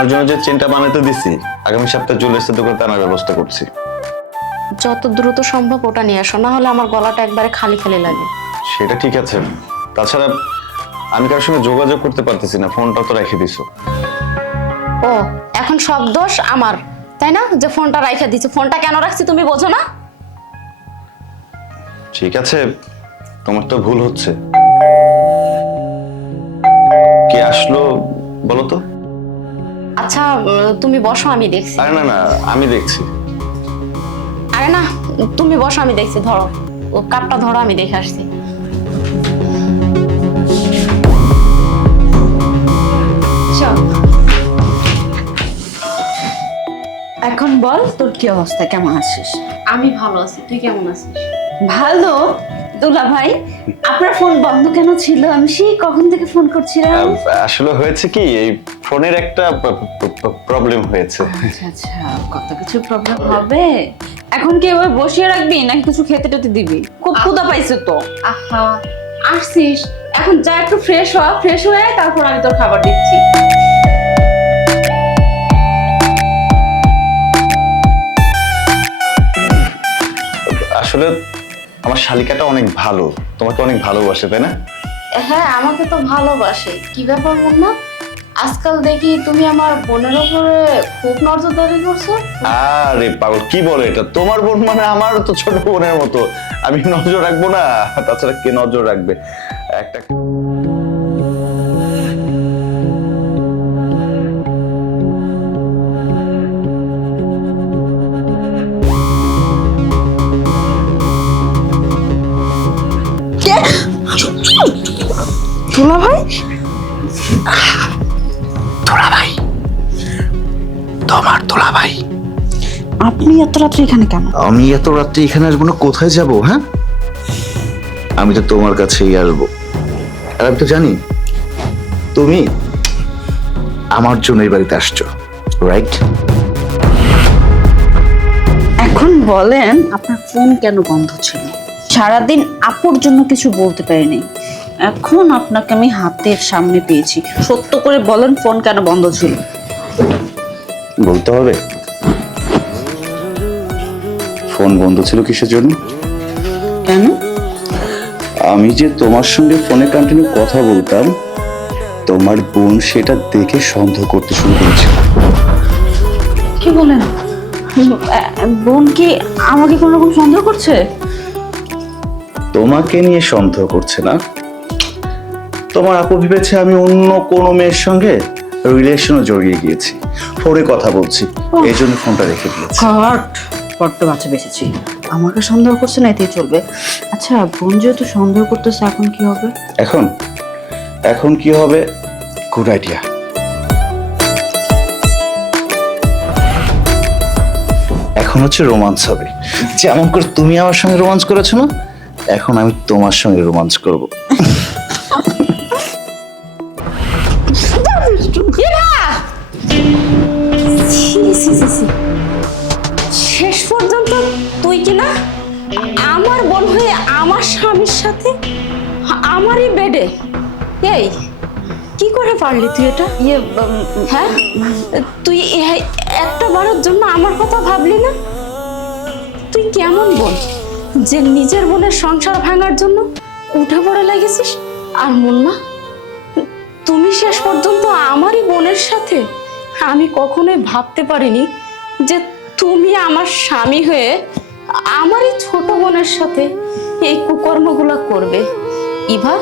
তোমার জন্য যে চেনটা বানাতে দিছি আগামী সপ্তাহে এসে দোকানে আনার ব্যবস্থা করছি। যত দ্রুত সম্ভব ওটা নিয়ে আসো না হলে আমার গলাটা একবারে খালি খালি লাগে। সেটা ঠিক আছে। তাছাড়া আমি কারোর সঙ্গে যোগাযোগ করতে পারতেছি না ফোনটা তো রেখে দিছো। ও এখন সব দোষ আমার তাই না? যে ফোনটা রাইখা দিচ্ছে ফোনটা কেন রাখছি তুমি বোঝো না? ঠিক আছে তোমার তো ভুল হচ্ছে। কে আসলো বলো তো? আচ্ছা তুমি বসো আমি দেখছি। আরে না না আমি দেখছি। আরে না তুমি বসো আমি দেখছি ধরো। ও কাপটা ধরো আমি দেখে আসছি। এখন বল তোর কি অবস্থা? কেমন আছিস? আমি ভালো আছি তুই কেমন আছিস? ভালো। দুলা ভাই আপনার ফোন বন্ধ কেন ছিল? আমি সেই কখন থেকে ফোন করছিলাম? আসলে হয়েছে কি এই ফোনের একটা প্রবলেম হয়েছে। আচ্ছা আচ্ছা কত কিছু প্রবলেম হবে? এখন কি ওই বসিয়ে রাখবি নাকি কিছু খেতে টেতে দিবি? খুব পাইছে তো। আহা আসছিস এখন যা একটু ফ্রেশ হ ফ্রেশ হয়ে তারপর আমি তোর খাবার দিচ্ছি। আসলে আমার শালিকাটা অনেক ভালো। তোমাকে অনেক ভালোবাসে তাই না? হ্যাঁ আমাকে তো ভালোবাসে। কি ব্যাপার মুন্না? আজকাল দেখি তুমি আমার বোনের উপরে খুব নজরদারি করছ। আরে পাগল কি বলে এটা? তোমার বোন মানে আমার তো ছোট বোনের মতো। আমি নজর রাখব না। তাছাড়া কে নজর রাখবে? একটা তোমার তোলা ভাই। আপনি এত রাত্রে এখানে কেন? আমি এত রাত্রে এখানে আসব না কোথায় যাব হ্যাঁ? আমি তো তোমার কাছেই আসব। আর আমি তো জানি তুমি আমার জন্য এই বাড়িতে আসছো রাইট এখন বলেন আপনার ফোন কেন বন্ধ ছিল? সারাদিন আপুর জন্য কিছু বলতে পারিনি। এখন আপনাকে আমি হাতের সামনে পেয়েছি। সত্য করে বলেন ফোন কেন বন্ধ ছিল? বলতে হবে? ফোন বন্ধ ছিল কিসের জন্য? কেন? আমি যে তোমার সঙ্গে ফোনে কন্টিনিউ কথা বলতাম তোমার বোন সেটা দেখে সন্দেহ করতে শুরু করেছিল কি বলেন? বোন কি আমাকে কোনো রকম সন্দেহ করছে? তোমাকে নিয়ে সন্দেহ করছে না? তোমার আপু ভেবেছে আমি অন্য কোনো মেয়ের সঙ্গে রিলেশনে জড়িয়ে গিয়েছি। ফোনে কথা বলছি এই জন্য ফোনটা রেখে দিয়েছি। বড্ড বেঁচেছি। আমাকে সন্দেহ করছে না এতেই চলবে। আচ্ছা বোন যেহেতু সন্দেহ করতেছে এখন কি হবে? এখন? এখন কি হবে? গুড আইডিয়া এখন হচ্ছে রোমান্স হবে। যেমন করে তুমি আমার সঙ্গে রোমান্স করেছ না এখন আমি তোমার সঙ্গে রোমান্স করব। তুই কি না আমার বোন হয়ে আমার স্বামীর সাথে আমারই বেডে এই কি করে পারলি তুই এটা? ইয়ে হ্যাঁ? তুই একটা বারের জন্য আমার কথা ভাবলি না? তুই কেমন বোন? যে নিজের বোনের সংসার ভাঙার জন্য উঠে পড়ে লাগেছিস? আর মুন্না তুমি শেষ পর্যন্ত আমারই বোনের সাথে আমি কখনোই ভাবতে পারিনি যে তুমি আমার স্বামী হয়ে আমারই ছোট বোনের সাথে এই কুকর্মগুলো করবে। ইভা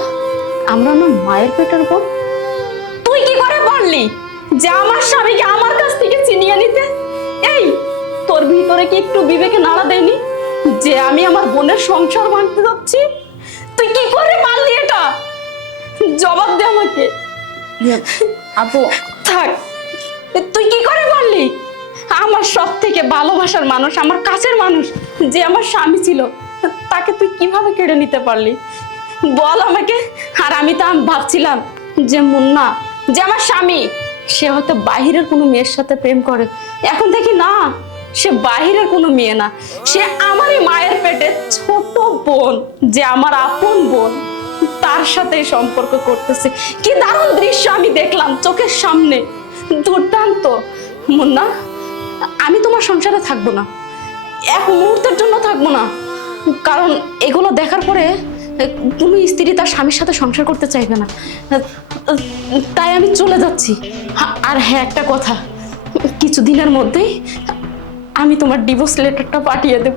আমরা না মায়ের পেটের বোন তুই কি করে পারলি যে আমার স্বামীকে আমার কাছ থেকে চিনিয়ে নিতে? এই তোর ভিতরে কি একটু বিবেকে নাড়া দেয়নি যে আমি আমার বোনের সংসার ভাঙতে যাচ্ছি? তুই কি করে পারলি এটা? জবাব দে আমাকে। আপু থাক তুই কি করে পারলি আমার সব থেকে ভালোবাসার মানুষ আমার কাছের মানুষ। যে আমার স্বামী ছিল, তাকে তুই কীভাবে কেড়ে নিতে পারলি? বল আমাকে। আর আমি তো আম- ভাবছিলাম যে মুন্না, যে আমার স্বামী, সে হয়তো বাহিরের কোনো মেয়ের সাথে প্রেম করে। এখন দেখি না, সে বাহিরের কোনো মেয়ে না। সে আমারই মায়ের পেটে ছোট বোন, যে আমার আপন বোন, তার সাথে সম্পর্ক করতেছে। কি দারুণ দৃশ্য আমি দেখলাম চোখের সামনে। দুর্দান্ত। মুন্না, আমি তোমার সংসারে থাকব না। এক মুহূর্তের জন্য থাকব না। কারণ এগুলো দেখার পরে, কোনো স্ত্রী তার স্বামীর সাথে সংসার করতে চাইবে না। তাই আমি চলে যাচ্ছি। আর হ্যাঁ একটা কথা। কিছুদিনের মধ্যেই আমি তোমার ডিভোর্স লেটারটা পাঠিয়ে দেব।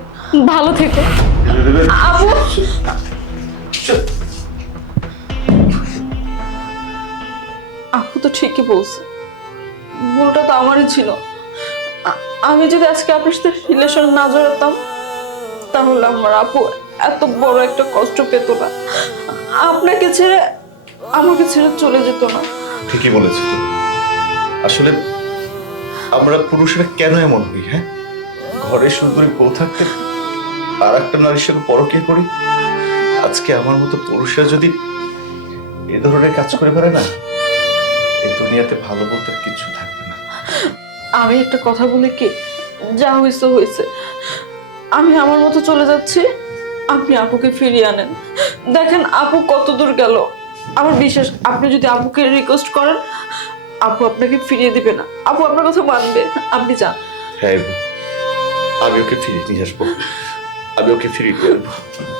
ভালো থেকো। আপু তো ঠিকই বলছে। ভুলটা তো আমারই ছিল। আমি যদি আজকে আপনার সাথে রিলেশন না জড়াতাম, তাহলে আমার আপু এত বড় একটা কষ্ট পেত না। আপনাকে ছেড়ে আমাকে ছেড়ে চলে যেত না। ঠিকই বলেছ আসলে আমরা পুরুষরা কেন এমন হই হ্যাঁ? ঘরে সুন্দরী বউ থাকতে আর একটা নারীর সঙ্গে পরকিয়া করি? আজকে আমার মতো পুরুষরা যদি এ ধরনের কাজ করে পারে না, এই দুনিয়াতে ভালো বলতে কিছু থাকবে না। আমি একটা কথা বলি কি? যা হয়েছে হয়েছে। আমি আমার মতো চলে যাচ্ছি, আপনি আপুকে ফিরিয়ে আনেন। দেখেন, আপু কত দূর গেল। আমার বিশ্বাস, আপনি যদি আপুকে রিকোয়েস্ট করেন, আপু আপনাকে ফিরিয়ে দিবে না। আপু আপনার কথা মানবে। আপনি যান। হ্যাঁ আমি ওকে ফিরিয়ে নিয়ে আসব। আমি ওকে ফিরিয়ে নিয়ে আসব।